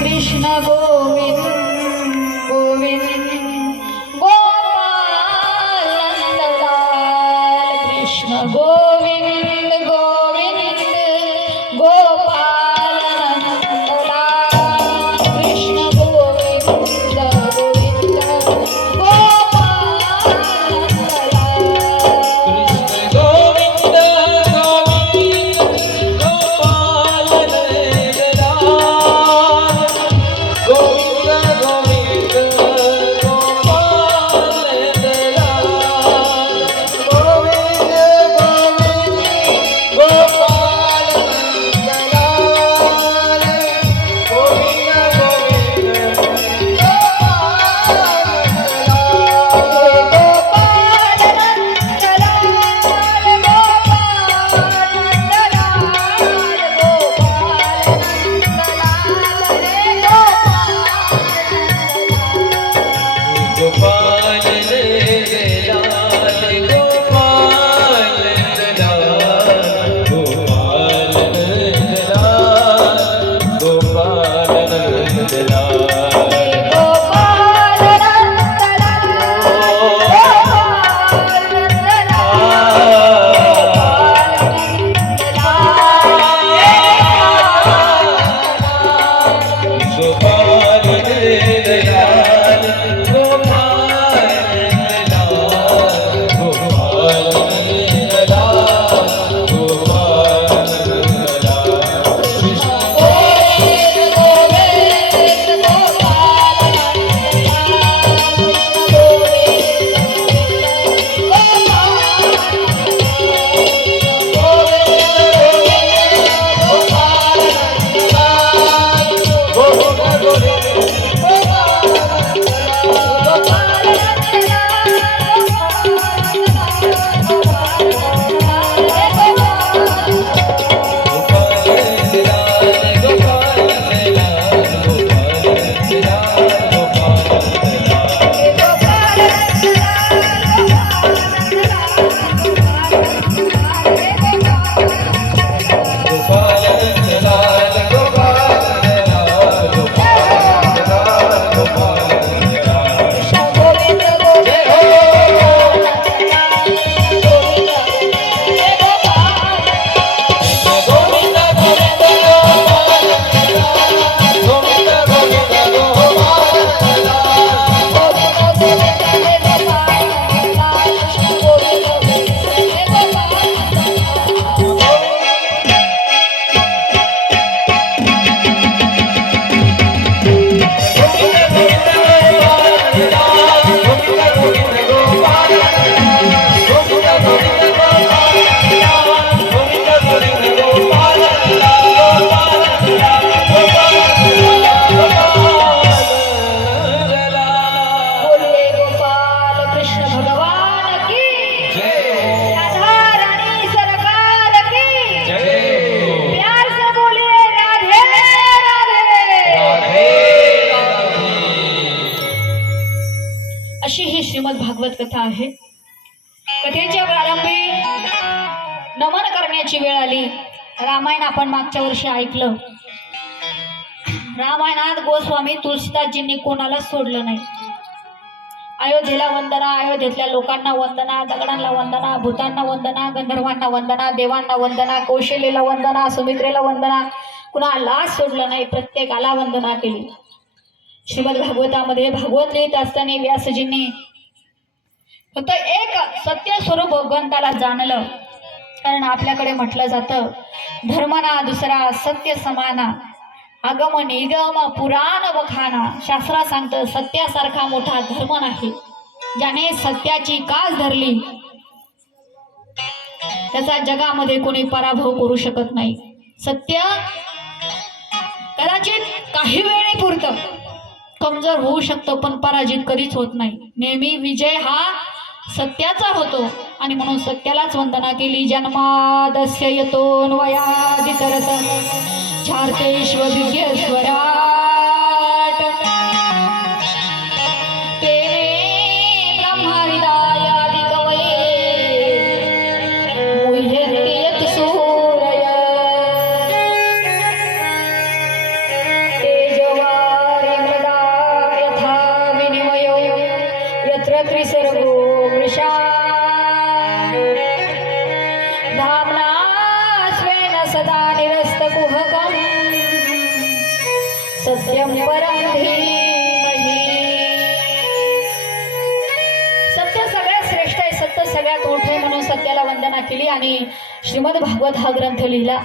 कृष्ण गोविंद गोविंद गोपाल नंदलाल कृष्ण गोविंद भागवत कथा आहे. कथेच्या प्रारंभी नमन करण्याची वेळ आली. रामायण आपण मागच्या वर्षी ऐकलं. रामायणात गोस्वामी तुलसीदासजींनी कोणाला सोडलं नाही. अयोध्येला वंदना अयोध्येतल्या लोकांना वंदना दगडांना वंदना भूतांना वंदना गंधर्वांना वंदना देवांना वंदना कौशल्यला वंदना सुमित्रेला वंदना कुणाला सोडलं नाही प्रत्येकाला वंदना केली. श्रीमद भागवतामध्ये भागवत लिहित असताना व्यासजींनी फक्त एक सत्य स्वरूप भगवंताला जाणलं. कारण आपल्याकडे म्हटलं जातं धर्मना दुसरा सत्य समाना. आगम निगम पुराण वखाना. शास्त्र सांगतं सत्यासारखा मोठा धर्म नाही ज्याने सत्याची कास धरली. त्याचा जगामध्ये कोणी पराभव करू शकत नाही. सत्य कदाचित काही वेळे पुरतं कमजोर होऊ शकतो पण पराजित कधीच होत नाही. नेहमी विजय हा सत्याचा होतो. आणि म्हणून सत्यालाच वंदना केली जन्मादस्य यतोन वयादितरत छार्तेष्वभिज्ञस्वरा सत्यं परम धीमहि सत्य सगळ्यात श्रेष्ठ आहे सत्य सगळ्यात मोठे म्हणून सत्याला वंदना केली आणि श्रीमद भागवत हा ग्रंथ लिहिला.